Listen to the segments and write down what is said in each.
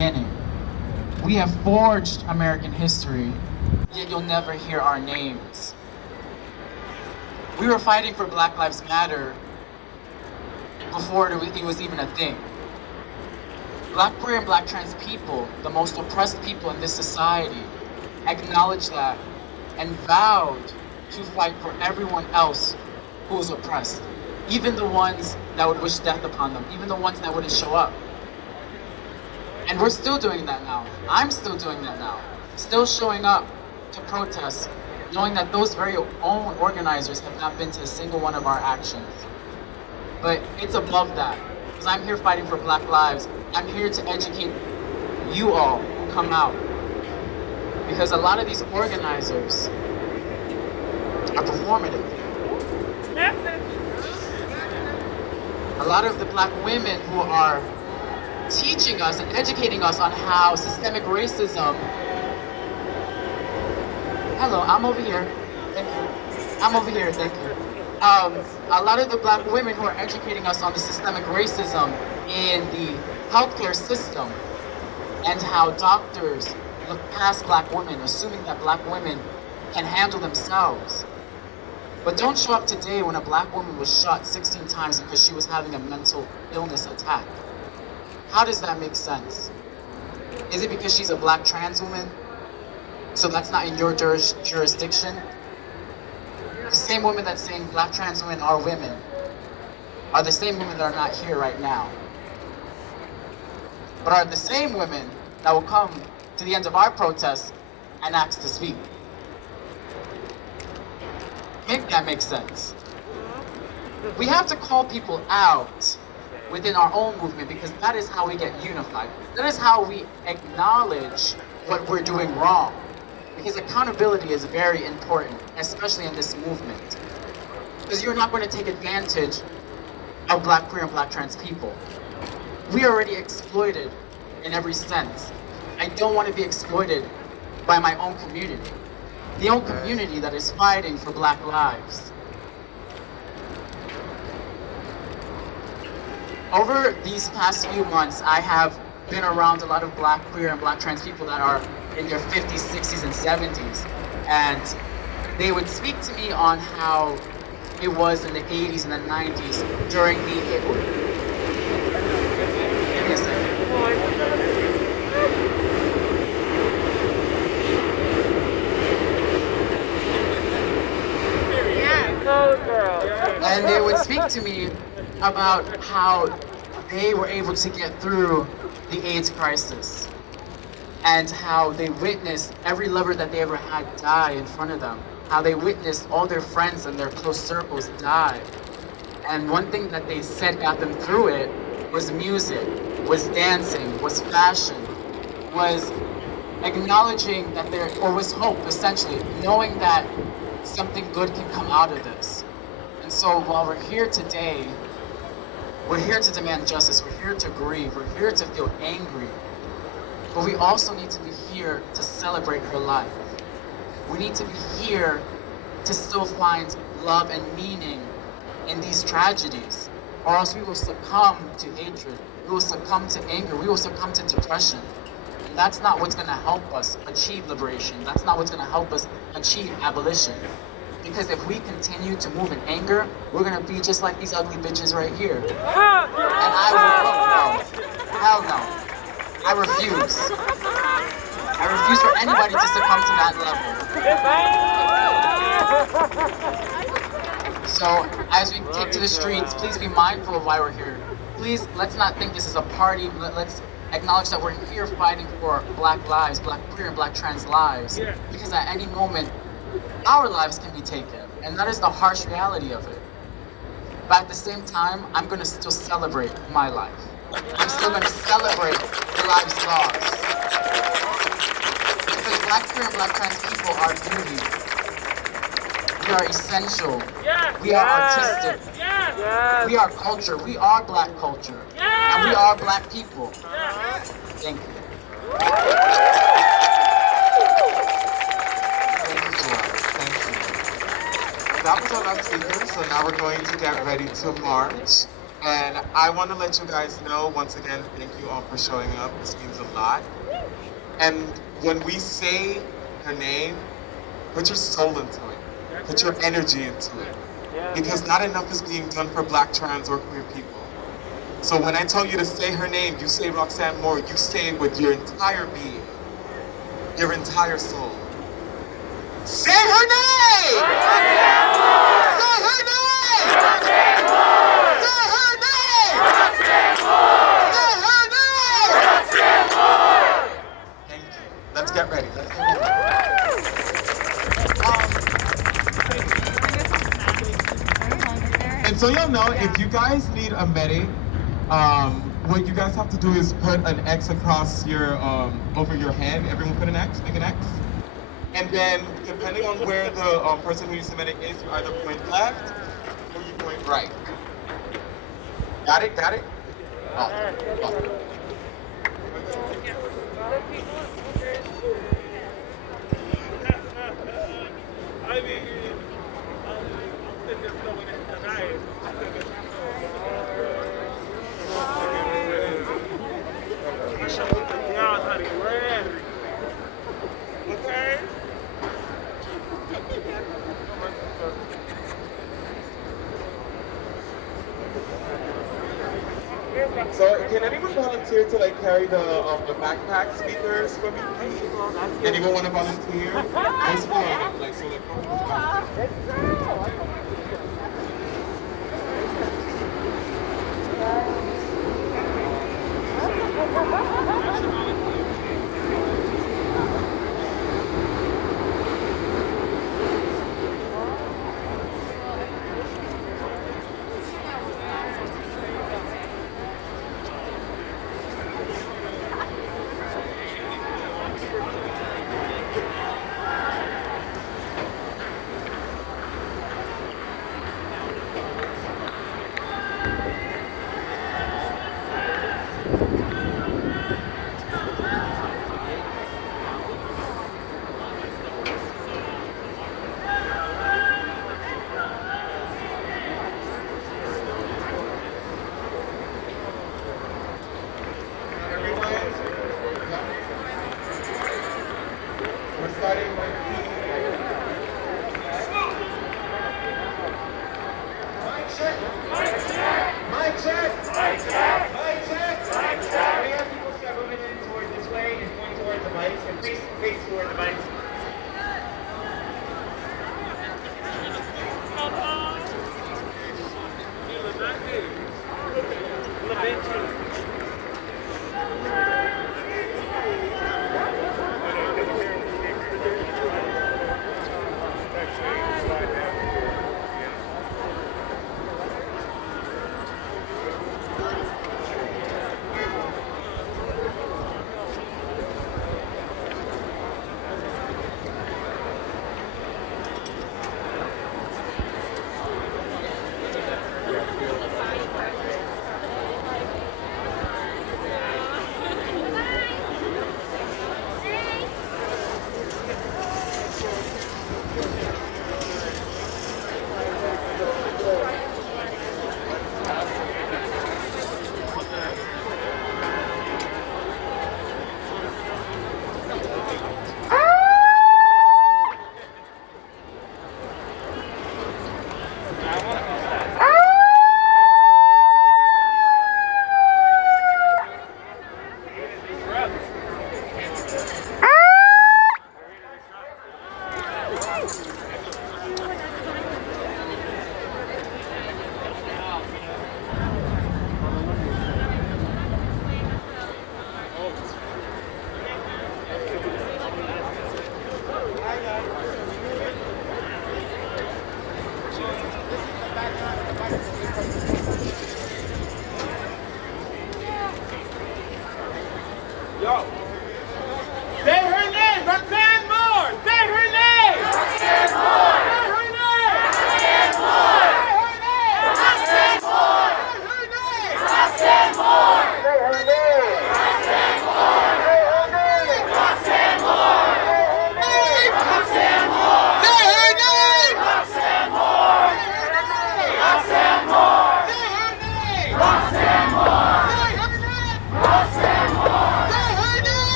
beginning. We have forged American history, yet you'll never hear our names. We were fighting for Black Lives Matter before it was even a thing. Black queer and black trans people, the most oppressed people in this society, acknowledged that and vowed to fight for everyone else who was oppressed, even the ones that would wish death upon them, even the ones that wouldn't show up. And we're still doing that now. I'm still doing that now. Still showing up to protest, knowing that those very own organizers have not been to a single one of our actions. But it's above that, because I'm here fighting for Black lives. I'm here to educate you all who come out. Because a lot of these organizers are performative. A lot of the black women who are teaching us and educating us on how systemic racism. Hello, I'm over here. Thank you. I'm over here, thank you. A lot of the black women who are educating us on the systemic racism in the healthcare system and how doctors look past black women, assuming that black women can handle themselves. But don't show up today when a black woman was shot 16 times because she was having a mental illness attack. How does that make sense? Is it because she's a black trans woman? So that's not in your jurisdiction? The same women that's saying black trans women are women are the same women that are not here right now. But are the same women that will come to the end of our protest and ask to speak. Make that make sense. We have to call people out within our own movement because that is how we get unified. That is how we acknowledge what we're doing wrong. Because accountability is very important, especially in this movement. Because you're not going to take advantage of black queer and black trans people. We are already exploited in every sense. I don't want to be exploited by my own community. The own community that is fighting for black lives. Over these past few months, I have been around a lot of black queer and black trans people that are in their 50s, 60s, and 70s. And they would speak to me on how it was in the 80s and the 90s during the... Give me a second. And they would speak to me about how they were able to get through the AIDS crisis and how they witnessed every lover that they ever had die in front of them, how they witnessed all their friends and their close circles die. And one thing that they said got them through it was music, was dancing, was fashion, was acknowledging that or was hope, essentially, knowing that something good can come out of this. And so while we're here today, we're here to demand justice, we're here to grieve, we're here to feel angry, but we also need to be here to celebrate her life. We need to be here to still find love and meaning in these tragedies, or else we will succumb to hatred, we will succumb to anger, we will succumb to depression. And that's not what's gonna help us achieve liberation, that's not what's gonna help us achieve abolition. Because if we continue to move in anger, we're gonna be just like these ugly bitches right here. And I will, no, hell no. I refuse. I refuse for anybody to succumb to that level. So, as we take to the streets, please be mindful of why we're here. Please, let's not think this is a party. Let's acknowledge that we're here fighting for black lives, black queer and black trans lives. Because at any moment, our lives can be taken, and that is the harsh reality of it. But at the same time, I'm going to still celebrate my life. I'm still going to celebrate the lives lost. Because black queer and black trans people are beauty. We are essential. We are artistic. We are culture. We are black culture. And we are black people. Thank you. That was our last speaker, so now we're going to get ready to march. And I want to let you guys know, once again, thank you all for showing up. This means a lot. And when we say her name, put your soul into it. Put your energy into it. Because not enough is being done for Black, trans, or queer people. So when I tell you to say her name, you say Roxanne Moore, you say it with your entire being, your entire soul. Say her name! Roxanne Moore! Say her name! Roxanne Moore! Say her name! Roxanne Moore! Say her name! Roxanne Moore! Thank you. Let's get ready. Let's get ready. And so y'all know, if you guys need a medic, what you guys have to do is put an X across your over your head. Everyone put an X, make an X. And then, depending on where the person who needs the medic is, you either point left or you point right. Got it? Got it? Awesome. Awesome. So can anyone volunteer to like carry the backpack speakers for me, please? Anyone want to volunteer? Basically, like so like.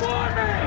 for me.